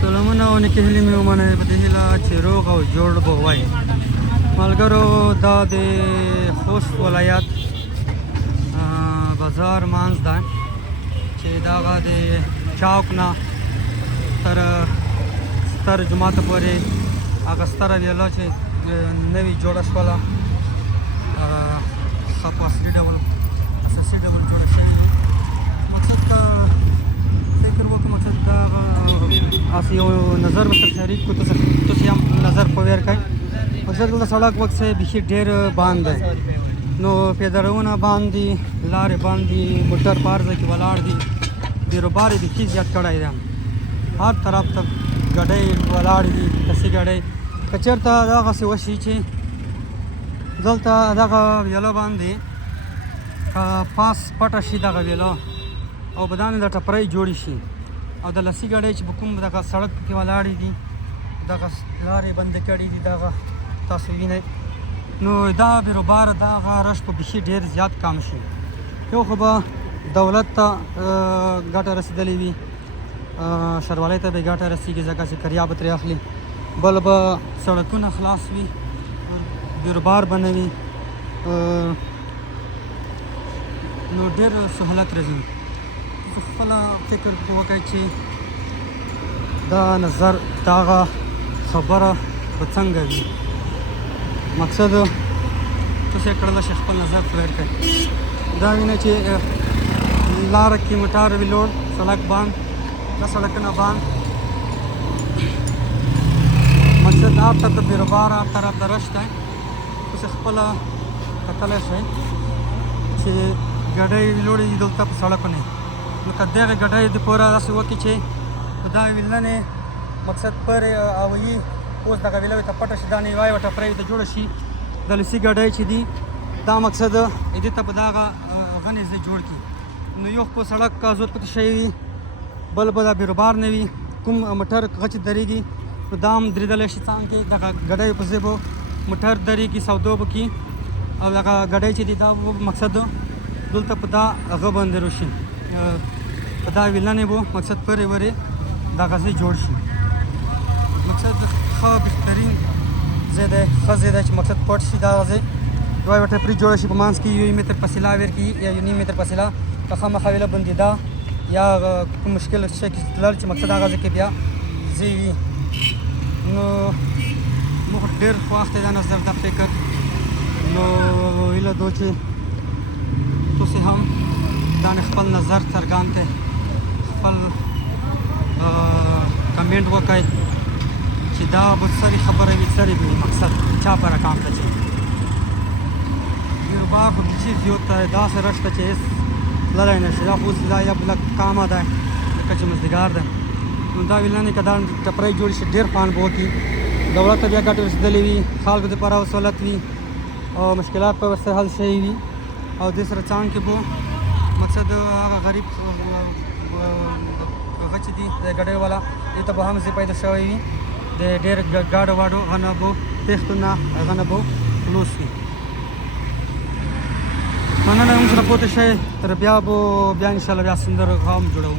سلامونه او نیکې هیلې مې ومنئ په دې هیله چې روغ او جوړ به وای. ملګرو دا د خوست ولایت بازار منځ ده چې دغه د چوک نه تر ستر جومات پورې هغه ستره ویله چې نوې جوړه شوله ښه په اصلي ډول اساسي ډول جوړه شوې ده. مقصد ته فکر وکړو مقصد دغه اسی یو نظر ورسره شریک کړو تاسې هم نظر په ویر کړئ. مقصد دلته سړک وخت سے بیخي ډېر بند دی نو پیدرونه بند دي لارې بند دي موټر په هر ځای کې ولاړ دي بیروبار یې بیخي زیات کړی دی هر طرف ته ګاډۍ ولاړې دي کسي ګاډۍ که چېرته دغسې وشي چې دلته دغه ویله باندې که پاس پټه شي دغه ویله او بدانې د ټپرۍ جوړې شي او د لسي ګاډۍ چې په کوم دغه سړک کې ولاړې دي دغه لارې بندې کړي دي دغه تاسو وینئ نو دا بیروبار دغه رش په بیخي ډېر زیات کم شي. یو خو به دولت ته ګټه رسېدلې وي ښاروالۍ ته به ګټه رسېږي ځکه چې کریا به ترې اخلي بل به سړکونه خلاص وي بیروبار به نه وي نو ډېر سهولت راځي. تاسو خپله فکر وکړئ چې دا نظر دغه خبره به څنګه وي. مقصد تاسو یې کړلی شئ خپل نظر پرېږ کړئ. دا وینئ چې لاره کې موټر وي لوړ سړک بند دا سړکونه بند مقصد هر طرف ته بیروبار هر طرف ته رش دی. تاسې خپله کتلی شئ چې ګاډۍ لوړې دي دلته په سړکونه نو که دغې ګاډۍ د پوره داسې وکړي چې په دا ویلنې مقصد پرې هوایي اوس دغه ویله ورته پټه شي دا نوی ورته پرې ورته جوړه شي د لسي ګاډۍ چې دي دا مقصد دې ته په دغه غنې ځای جوړ کړي نو یو په سړک زود پته شوی وي بل به دا بیروبار نه وي کوم موټر غچ درېږي نو دا هم درېدلی شي څنګ کې دغه ګاډیو پسې به موټر درېږي سودو به کړي او دغه ګاډۍ چې دي دا مقصد دلته په دا هغه باندې روشي په دا ویلنې به مقصد پرې ورې دغه ځای جوړ شي. مقصد ښه بهترین ځای دی ښه ځای دی چې مقصد پټ شي دغه ځای دوه یوه ټپري جوړه شي په منځ کې یو متر فاصله ویر کړي یا یو نیم متر فاصله که خامخا ویله بندېده یا کوم مشکل شی کې تلل چې مقصد هغه ځای کې بیا ځای وي نو موږ ډېر خوښ دی دا نظر دا فکر نو هیله دو چې تاسې هم دا خپل نظر څرګند کړئ خپل کمنټ وکړئ چې دا به سرې خبره وي سرې به وي مقصد چا په رقم ته چې بیروبار خو بیخي زیات دی داسې رش ته چې هېڅ تللی نه شي دا خو اوس دا یا بله کامه دی لکه چې مزدګار دی نو دا ویلنې که دا ټپرۍ جوړې شي ډېر خوند به وکړي دولت ته بیا ګټې رسېدلې وي خلکو دپاره سهولت وي او مشکلات به ورسره حل شوي وي او دې سره څنګ کې به مقصد هغه غریب هغه چې دي د ګاډۍ والا دې ته به هم ځای پیدا شوی وي د ډېر ګاډو واډو هغه نه به تېښتو نه هغه نه به خلوص وي. مننه موږ سره پاتې شئ تر بیا به بیا انشاءالله بیا سندر غام جوړوو.